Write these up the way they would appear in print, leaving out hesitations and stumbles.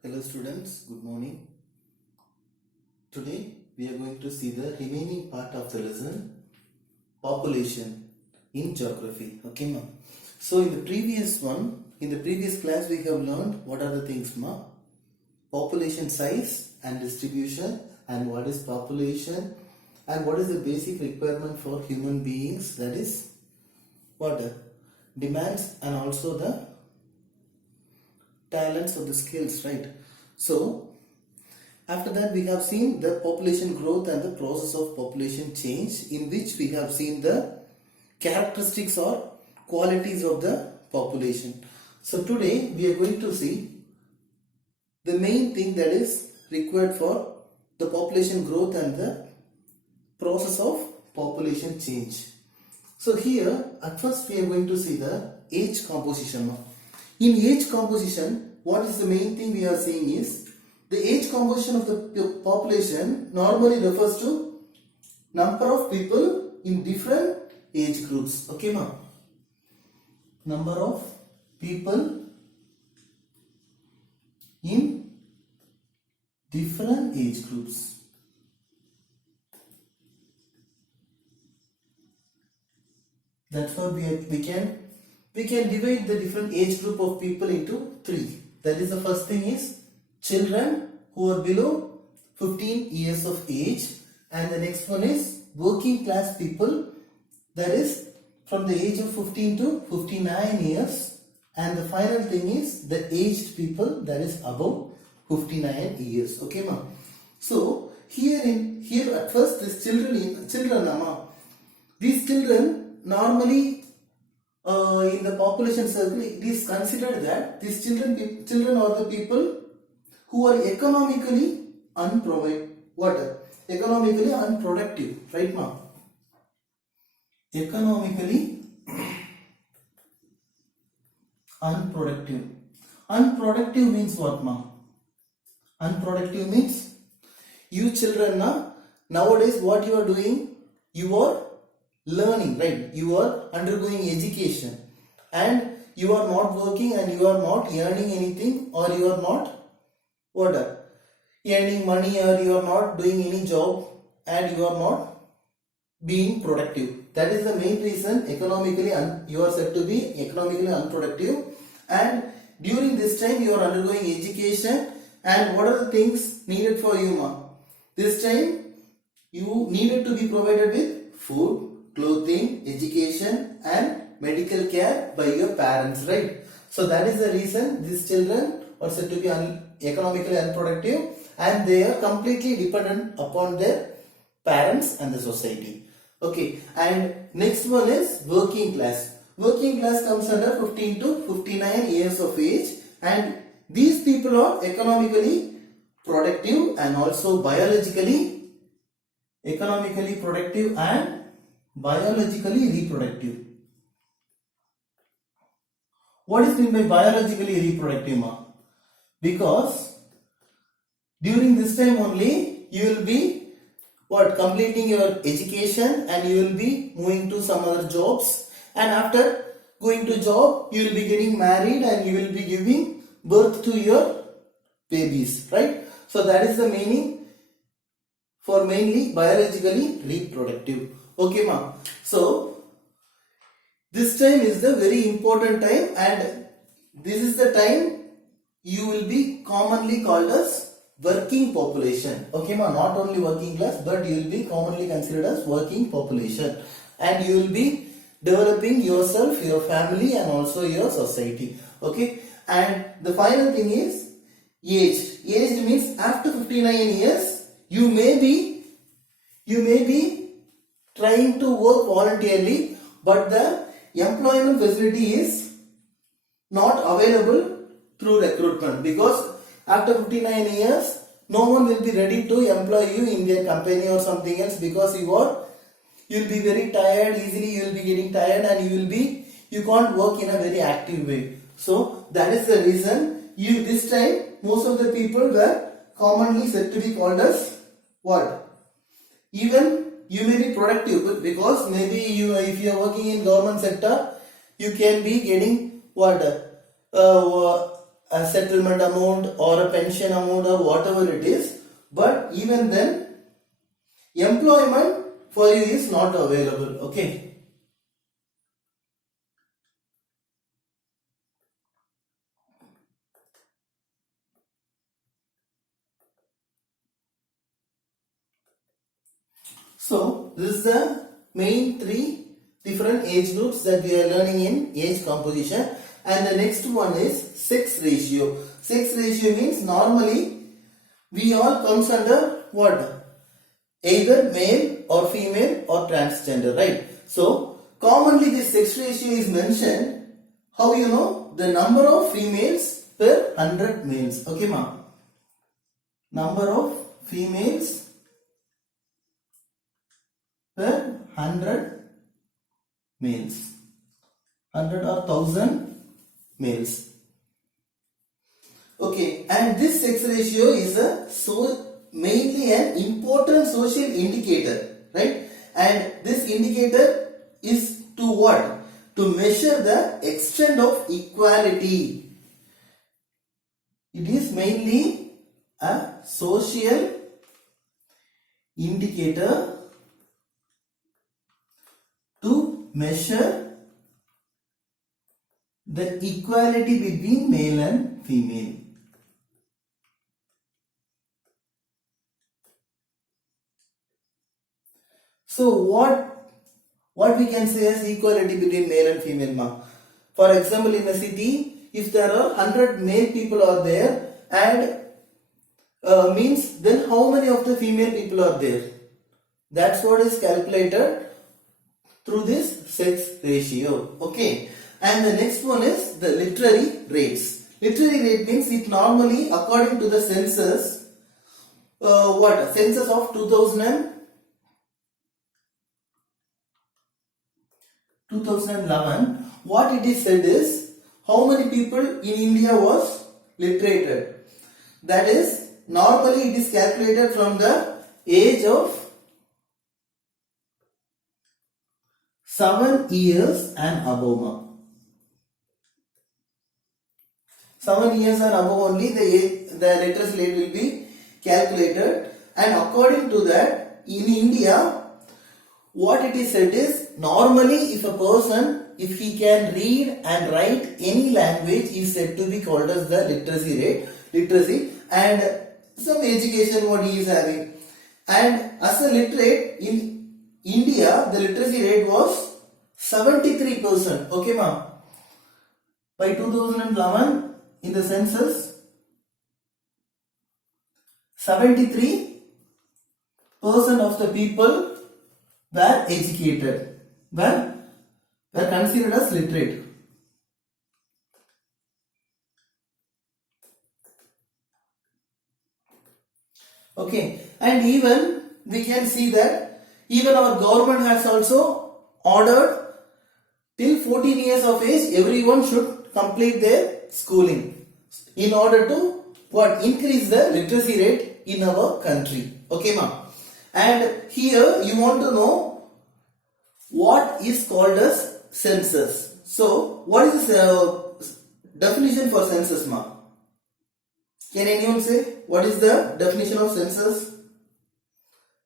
Hello students, good morning. Today we are going to see the remaining part of the lesson, population in geography. Okay ma. So in the previous class we have learned what are the things ma? Population size and distribution, and what is population, and what is the basic requirement for human beings, that is water, demands, and also the talents or the skills, right? So after that we have seen the population growth and the process of population change, in which we have seen the characteristics or qualities of the population. So today we are going to see the main thing that is required for the population growth and the process of population change. So here at first we are going to see the age composition. In age composition, what is the main thing we are seeing is the age composition of the population normally refers to number of people in different age groups. Okay ma? Number of people in different age groups. That's what we can divide the different age group of people into three. That is, the first thing is children who are below 15 years of age, and the next one is working class people, that is from the age of 15 to 59 years, and the final thing is the aged people, that is above 59 years. Okay ma? So here at first this children ma, these children normally in the population circle, it is considered that these children are the people who are economically economically unproductive, right ma? Economically unproductive. Unproductive means what ma? Unproductive means you children nowadays what you are doing, you are learning, right? You are undergoing education and you are not working and you are not earning anything, or you are not earning money, or you are not doing any job, and you are not being productive. That is the main reason economically you are said to be economically unproductive. And during this time you are undergoing education, and what are the things needed for you ma? This time you needed to be provided with food, clothing, education, and medical care by your parents, right? So that is the reason these children are said to be economically unproductive, and they are completely dependent upon their parents and the society. Okay, and next one is working class. Working class comes under 15 to 59 years of age, and these people are economically productive and also biologically productive and biologically reproductive. What is meant by biologically reproductive ma? Because during this time only you will be completing your education, and you will be moving to some other jobs, and after going to job you will be getting married and you will be giving birth to your babies, right? So that is the meaning for mainly biologically reproductive. Okay ma? So this time is the very important time, and this is the time you will be commonly called as working population. Okay ma? Not only working class, but you will be commonly considered as working population, and you will be developing yourself, your family, and also your society. Okay, and the final thing is age. Age means after 59 years you may be trying to work voluntarily, but the employment facility is not available through recruitment, because after 59 years no one will be ready to employ you in their company or something else, because you will be very tired easily, you will be getting tired, and you can't work in a very active way. So that is the reason this time most of the people were commonly said to be called as what? Even you may be productive, because maybe if you are working in government sector, you can be getting a settlement amount or a pension amount or whatever it is, but even then employment for you is not available. Okay. So this is the main three different age groups that we are learning in age composition, and the next one is sex ratio. Sex ratio means normally we all comes under what? Either male or female or transgender, right? So commonly this sex ratio is mentioned. How you know? The number of females per 100 males. Okay, ma? Number of females per 100 males. 100 or 1000 males. Okay, and this sex ratio is mainly an important social indicator, right? And this indicator is to what? To measure the extent of equality. It is mainly a social indicator to measure the equality between male and female. So what we can say as equality between male and female, ma? For example, in a city, if there are 100 male people are there, and means then how many of the female people are there? That's what is calculated through this sex ratio. Okay. And the next one is the literary rates. Literary rate means it normally according to the census, census of 2011, what it is said is how many people in India was literated. That is, normally it is calculated from the age of 7 years and above. 7 years and above only the literacy rate will be calculated, and according to that, in India, what it is said is normally if a person, if he can read and write any language, is said to be called as the literacy, and some education what he is having. And as a literate in India, the literacy rate was 73%. Okay, ma'am. By 2011, in the census, 73% of the people were educated, were considered as literate. Okay, and even we can see that even our government has also ordered till 14 years of age everyone should complete their schooling in order to increase the literacy rate in our country. Okay, ma'am. And here you want to know what is called as census. So what is the definition for census, ma'am? Can anyone say what is the definition of census?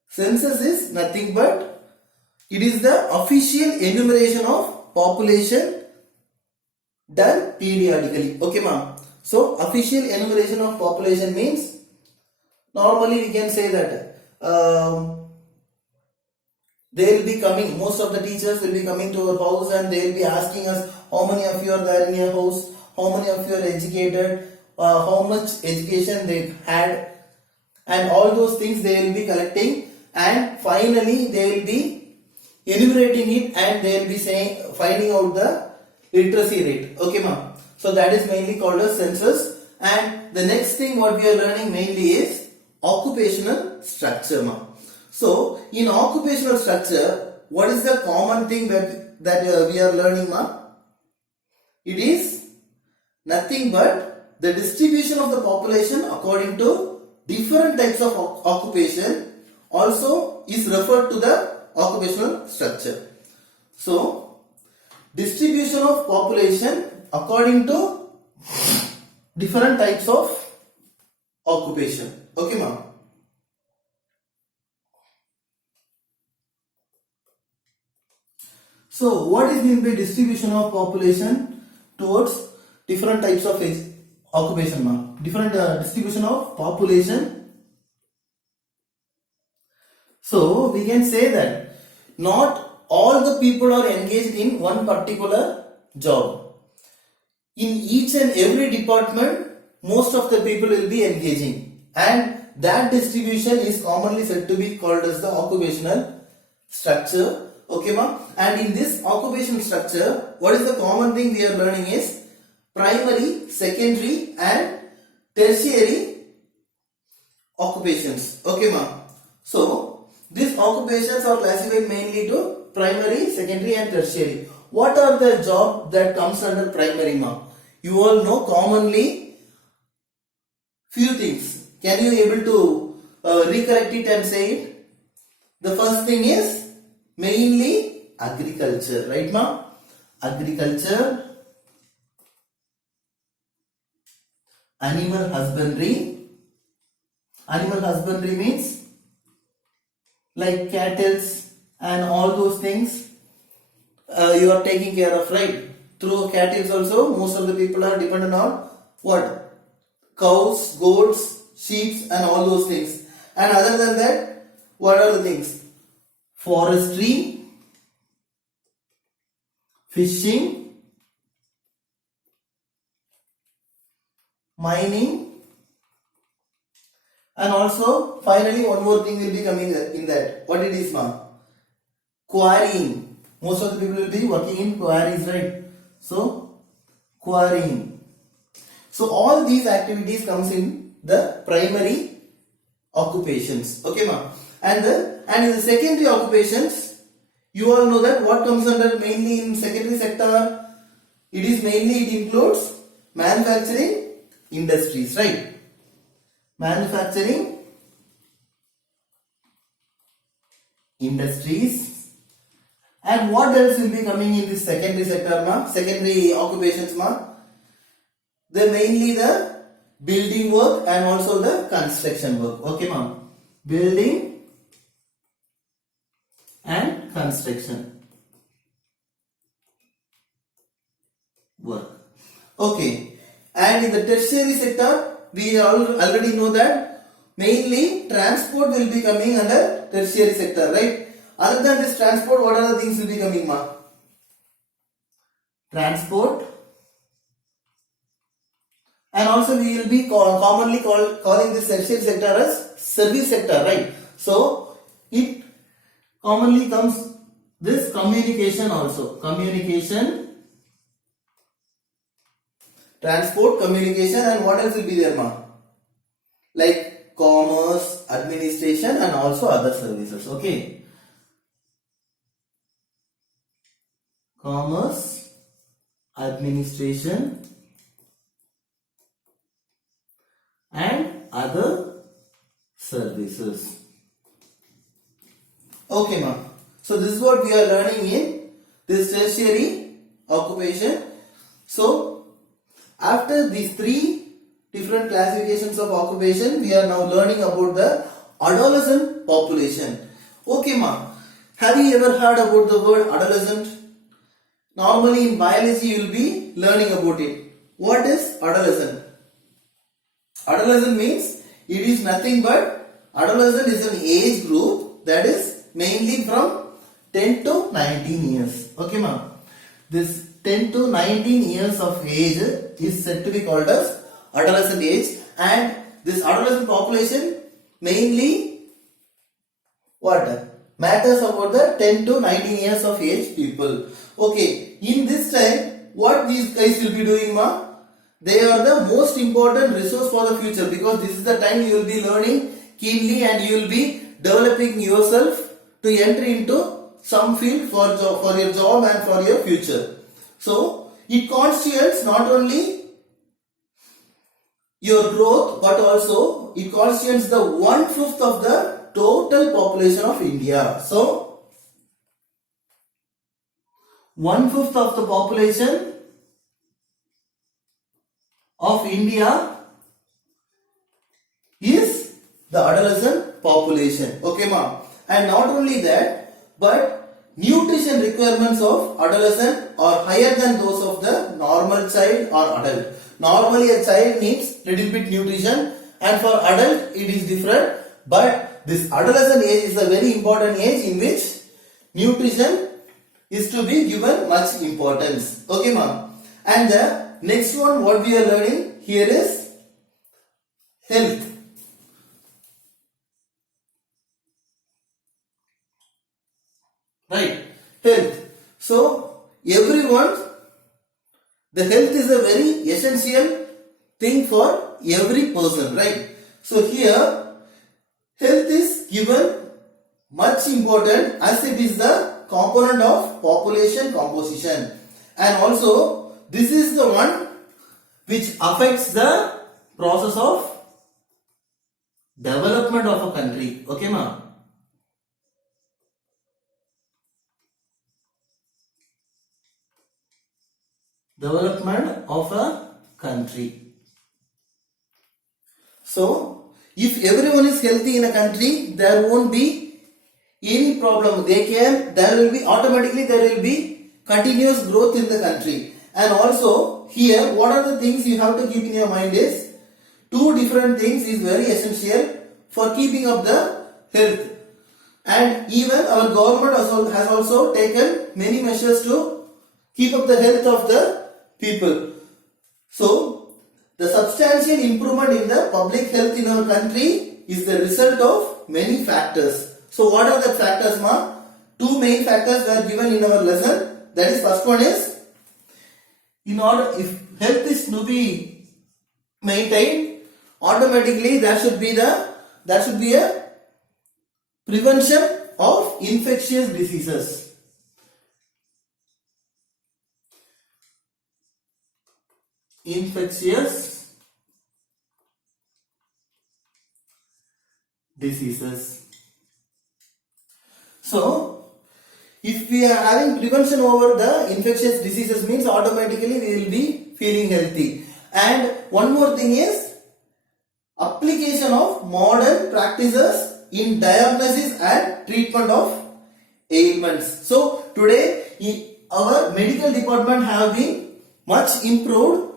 Census is nothing but it is the official enumeration of population done periodically. Okay, ma'am. So official enumeration of population means normally we can say that they will be coming, most of the teachers will be coming to our house and they will be asking us how many of you are there in your house, how many of you are educated, how much education they had, and all those things they will be collecting, and finally they will be enumerating it and they will be saying, finding out the literacy rate. Okay, ma'am. So that is mainly called as census. And the next thing what we are learning mainly is occupational structure, ma'am. So in occupational structure, what is the common thing that we are learning, ma'am? It is nothing but the distribution of the population according to different types of occupation also is referred to the occupational structure. So distribution of population according to different types of occupation. Okay, ma'am. So, what is meant by distribution of population towards different types of occupation, ma'am? Different distribution of population. So, we can say that not all the people are engaged in one particular job. In each and every department, most of the people will be engaging, and that distribution is commonly said to be called as the occupational structure. Okay, ma'am. And in this occupational structure, what is the common thing we are learning is primary, secondary, and tertiary occupations. Okay, ma'am. So these occupations are classified mainly to primary, secondary, and tertiary. What are the jobs that comes under primary, ma'am? You all know commonly few things. Can you able to recollect it and say it? The first thing is mainly agriculture, right, ma'am? Agriculture, animal husbandry. Animal husbandry means like cattle and all those things you are taking care of, right? Through cattle also, most of the people are dependent on what? Cows, goats, sheep, and all those things. And other than that, what are the things? Forestry, fishing, mining, and also finally one more thing will be coming in that. What it is, ma'am? Quarrying. Most of the people will be working in quarries, right? So quarrying. So all these activities comes in the primary occupations. Okay, ma'am. And in the secondary occupations, you all know that what comes under mainly in secondary sector. It includes manufacturing industries, right? Manufacturing industries. And what else will be coming in this secondary sector, ma'am? Secondary occupations, ma'am? They mainly the building work and also the construction work. Okay, ma'am? Building and construction work. Okay. And in the tertiary sector, we already know that mainly transport will be coming under tertiary sector, right? Other than this transport, what other things will be coming, ma? Transport. And also we will be commonly calling this tertiary sector as service sector, right? So it commonly comes this communication also. Communication, transport, communication, and what else will be there, ma? Like commerce, administration, and also other services. Okay. Commerce, administration, and other services. Okay, ma'am. So this is what we are learning in this tertiary occupation. So after these three different classifications of occupation, we are now learning about the adolescent population. Okay, ma'am. Have you ever heard about the word adolescent? Normally in biology you will be learning about it. What is adolescent? Adolescent means it is nothing but adolescent is an age group that is mainly from 10 to 19 years. Okay, ma'am. This 10 to 19 years of age is said to be called as adolescent age, and this adolescent population mainly what matters about the 10 to 19 years of age people. Okay, in this time, what these guys will be doing, ma? They are the most important resource for the future, because this is the time you will be learning keenly and you will be developing yourself to enter into some field for your job and for your future. So it constitutes not only your growth but also it constitutes the 1/5 of the total population of India. So 1/5 of the population of India is the adolescent population. Okay, ma. And not only that, but nutrition requirements of adolescent are higher than those of the normal child or adult. Normally, a child needs little bit nutrition, and for adult it is different. But this adolescent age is a very important age in which nutrition is to be given much importance. Okay, ma'am. And the next one, what we are learning here is health. Right, health. So everyone, the health is a very essential thing for every person, right? So here health is given much important as it is the component of population composition, and also this is the one which affects the process of development of a country. Okay, ma'am. Development of a country. So, if everyone is healthy in a country, there won't be any problem. There will be automatically continuous growth in the country. And also, here, what are the things you have to keep in your mind is, two different things is very essential for keeping up the health. And even our government has also taken many measures to keep up the health of the people. So, the substantial improvement in the public health in our country is the result of many factors. So, what are the factors, ma? Two main factors were given in our lesson. That is, first one is, in order, if health is to be maintained, automatically there should be a prevention of infectious diseases. Infectious diseases. So, if we are having prevention over the infectious diseases, means automatically we will be feeling healthy. And one more thing is application of modern practices in diagnosis and treatment of ailments. So, today our medical department have been much improved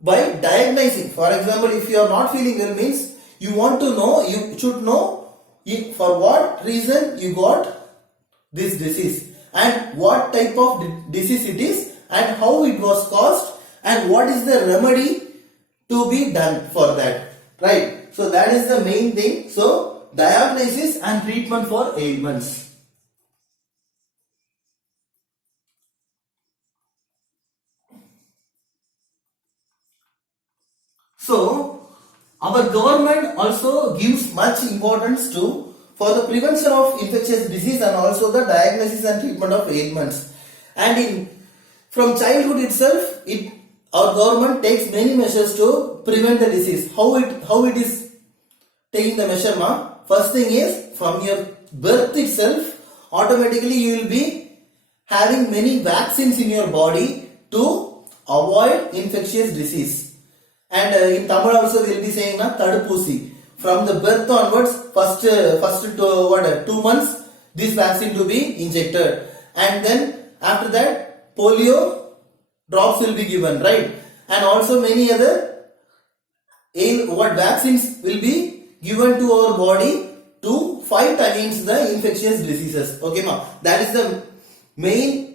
by diagnosing. For example, if you are not feeling well, means you should know for what reason you got this disease and what type of disease it is and how it was caused and what is the remedy to be done for that, right? So that is the main thing. So diagnosis and treatment for ailments. So, our government also gives much importance to for the prevention of infectious disease and also the diagnosis and treatment of ailments. And from childhood itself, our government takes many measures to prevent the disease. How it is taking the measure, ma? First thing is, from your birth itself, automatically you will be having many vaccines in your body to avoid infectious disease. And in Tamil also we will be saying na Tadpusi. From the birth onwards, first 2 months, this vaccine to be injected, and then after that polio drops will be given, right? And also many other vaccines will be given to our body to fight against the infectious diseases. Okay, ma. That is the main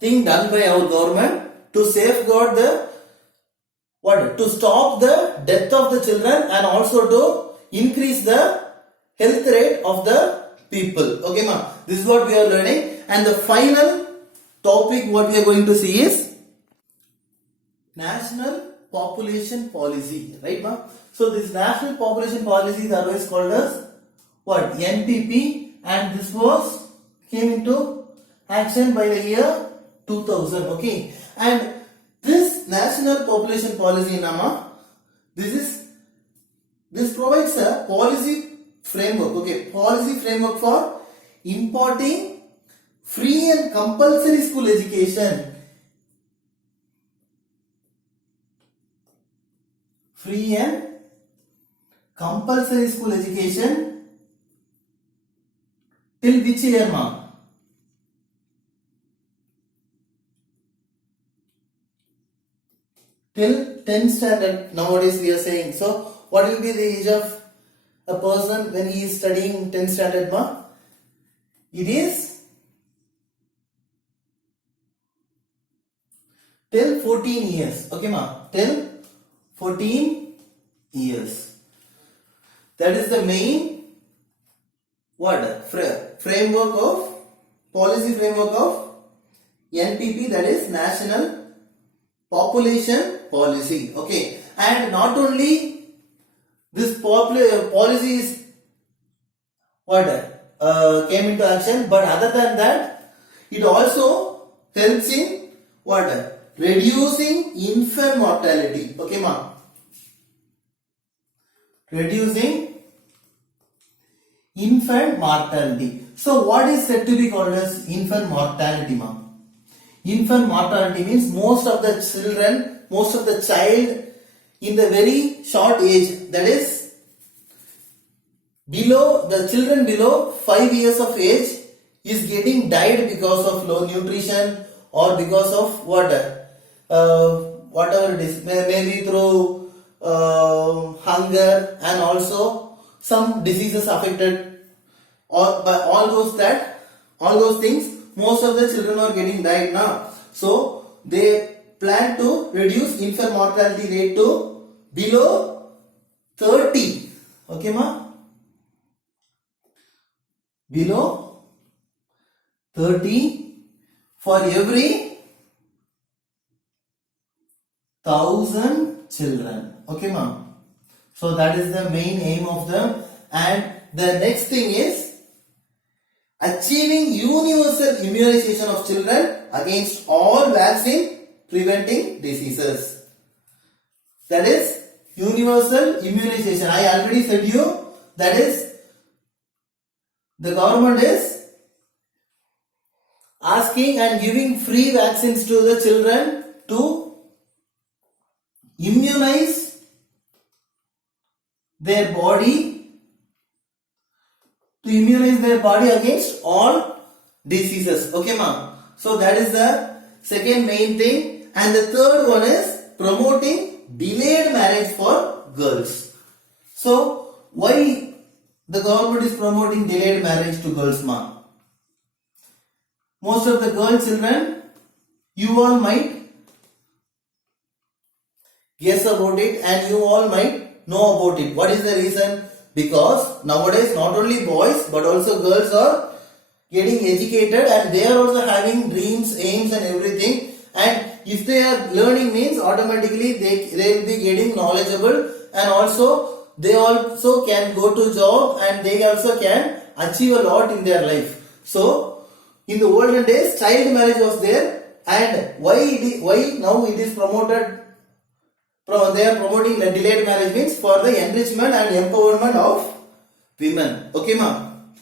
thing done by our government to safeguard to stop the death of the children and also to increase the health rate of the people. Okay, ma. This is what we are learning. And the final topic what we are going to see is National Population Policy. Right, ma? So this National Population Policy is otherwise called as what? NPP, and this came into action by the year 2000. Okay. And this National Population Policy, Nama, this provides a policy framework. Okay, policy framework for imparting free and compulsory school education free and compulsory school education till which year, ma? Till 10th standard nowadays we are saying. So what will be the age of a person when he is studying 10th standard, ma? It is till 14 years. Okay, ma? Till 14 years. That is the main what? Framework of policy framework of NPP, that is National Population Policy. Okay, and not only this policy is what came into action, but other than that, it also helps in what? Reducing infant mortality. Okay, ma? Reducing infant mortality. So what is said to be called as infant mortality, ma? Infant mortality means most of the children, most of the child in the very short age, that is below the children below 5 years of age is getting died because of low nutrition or because of what whatever it is, maybe through hunger and also some diseases affected, or by all those things, most of the children are getting died now. So they plan to reduce infant mortality rate to below 30. Okay, ma? Below 30 for every 1,000 children. Okay, ma? So that is the main aim of them. And the next thing is achieving universal immunization of children against all vaccine preventing diseases. That is universal immunization. I already said you, that is the government is asking and giving free vaccines to the children to immunize their body, against all diseases. Okay, ma? So that is the second main thing. And the third one is promoting delayed marriage for girls. So why the government is promoting delayed marriage to girls, ma? Most of the girl children, you all might guess about it and you all might know about it. What is the reason? Because nowadays not only boys but also girls are getting educated and they are also having dreams, aims and everything, and if they are learning means automatically they will be getting knowledgeable, and also they also can go to job and they also can achieve a lot in their life. So in the olden days child marriage was there, and why now it is promoted? They are promoting the delayed marriage means for the enrichment and empowerment of women. Okay, ma'am?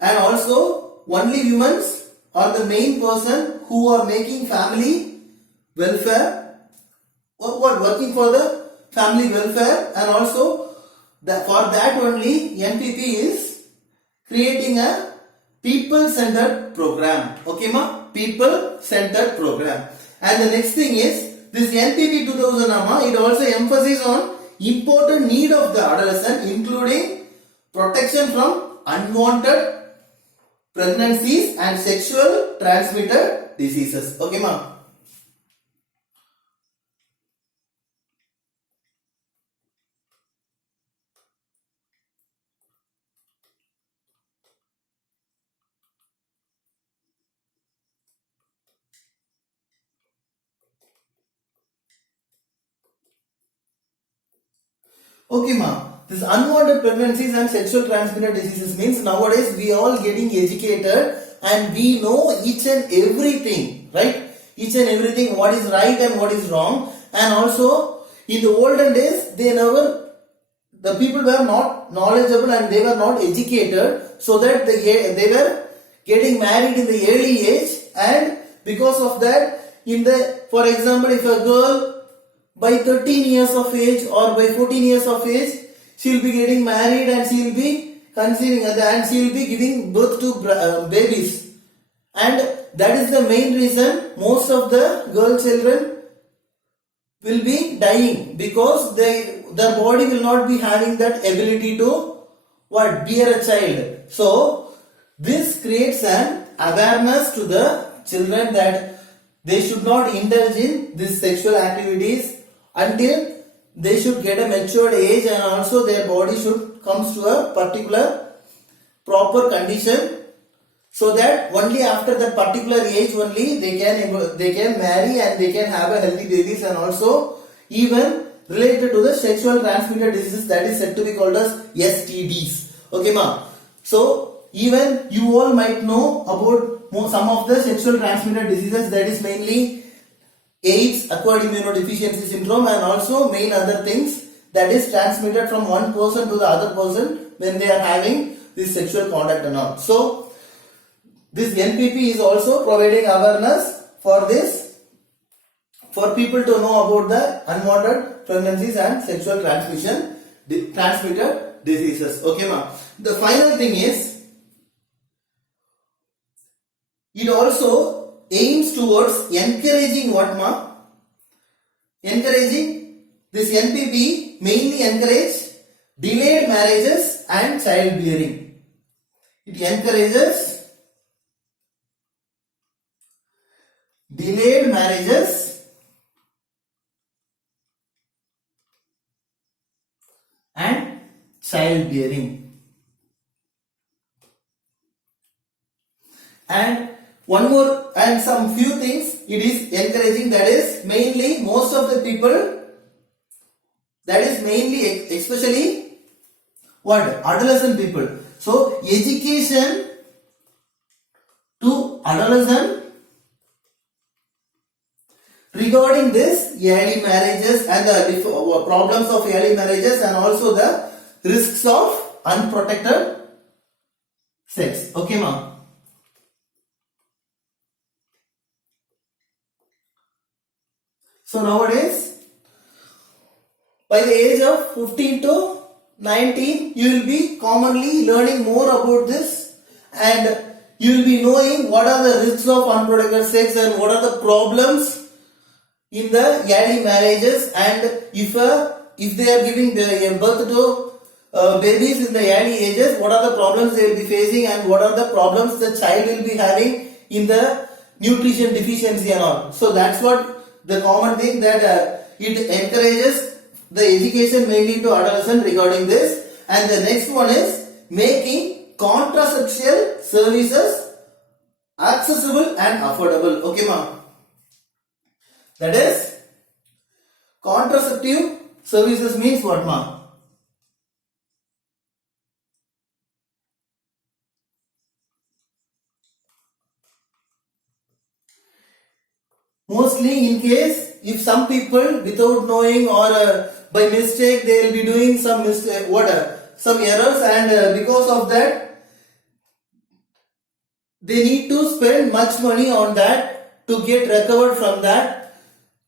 And also only women are the main person who are making family welfare, or working for the family welfare, and also for that only NPP is creating a people-centered program. Okay, ma'am? People-centered program. And the next thing is this NPP 2000, it also emphasizes on important need of the adolescent, including protection from unwanted pregnancies and sexual transmitted diseases. Okay, ma'am? Okay, ma'am. This unwanted pregnancies and sexual transmitted diseases means nowadays we all getting educated and we know each and everything, right? Each and everything, what is right and what is wrong. And also in the olden days, the people were not knowledgeable and they were not educated, so that they were getting married in the early age, and because of that, for example, if a girl by 13 years of age or by 14 years of age, she will be getting married and she will be conceiving and she will be giving birth to babies. And that is the main reason most of the girl children will be dying, because their body will not be having that ability to bear a child. So this creates an awareness to the children that they should not indulge in these sexual activities until they should get a matured age, and also their body should comes to a particular proper condition, so that only after that particular age only they can marry and they can have a healthy babies, and also even related to the sexual transmitted diseases that is said to be called as STDs. Okay ma. So even you all might know about some of the sexual transmitted diseases, that is mainly AIDS, acquired immunodeficiency syndrome, and also main other things that is transmitted from one person to the other person when they are having this sexual contact and all. So this NPP is also providing awareness for this, for people to know about the unwanted pregnancies and sexual transmitted diseases. Okay ma. The final thing is, it also aims towards encouraging what ma? Encouraging, this NPP mainly encourage delayed marriages and childbearing. It encourages delayed marriages and childbearing. And one more and some few things it is encouraging, that is mainly most of the people, that is mainly especially adolescent people. So education to adolescent regarding this early marriages and the problems of early marriages, and also the risks of unprotected sex. Okay ma'am. So nowadays, by the age of 15 to 19, you will be commonly learning more about this, and you will be knowing what are the risks of unprotected sex and what are the problems in the early marriages, and if they are giving birth to babies in the early ages, what are the problems they will be facing, and what are the problems the child will be having in the nutrition deficiency and all. So that's what the common thing, that it encourages the education mainly to adolescent regarding this. And the next one is making contraceptive services accessible and affordable. Okay ma'am. That is, contraceptive services means what ma'am? Mostly in case if some people without knowing or by mistake they will be doing some mistake, some errors, and because of that they need to spend much money on that to get recovered from that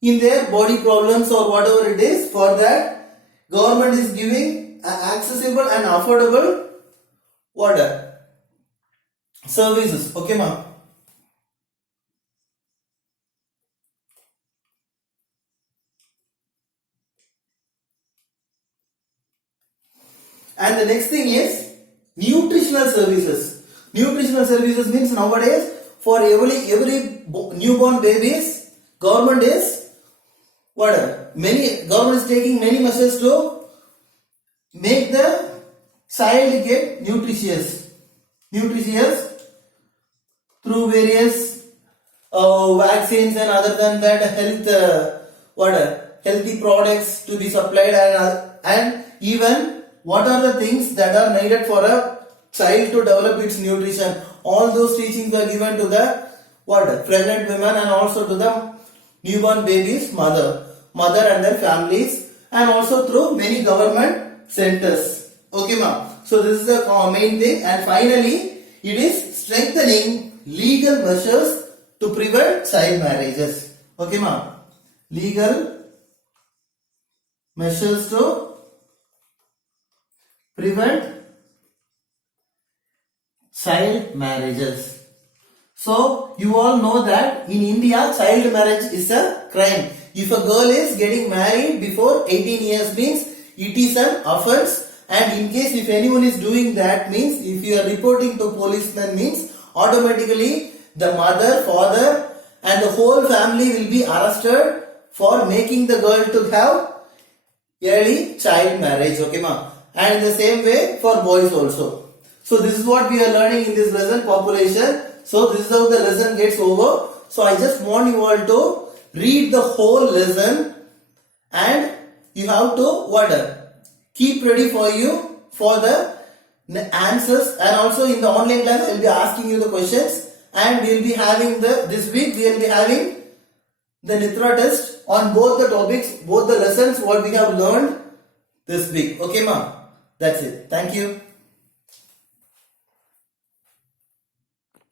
in their body problems or whatever it is. For that, government is giving accessible and affordable services. Okay ma'am. And the next thing is nutritional services. Nutritional services means nowadays for every newborn babies, government is government is taking many measures to make the child get nutritious through various vaccines, and other than that healthy products to be supplied, and even what are the things that are needed for a child to develop its nutrition. All those teachings are given to the pregnant women, and also to the newborn babies mother and their families, and also through many government centers. Okay ma'am. So this is the main thing. And finally, it is strengthening legal measures to prevent child marriages. Okay ma'am. Legal measures to prevent child marriages. So you all know that in India child marriage is a crime. If a girl is getting married before 18 years means it is an offense, and in case if anyone is doing that means if you are reporting to policeman means automatically the mother, father and the whole family will be arrested for making the girl to have early child marriage. Okay ma? And in the same way for boys also. So this is what we are learning in this lesson, population. So this is how the lesson gets over. So I just want you all to read the whole lesson and you have to keep ready for you for the answers, and also in the online class I will be asking you the questions, and we will be having this week we will be having the Nitra test on both the topics, both the lessons what we have learned this week. Okay ma? That's it. Thank you.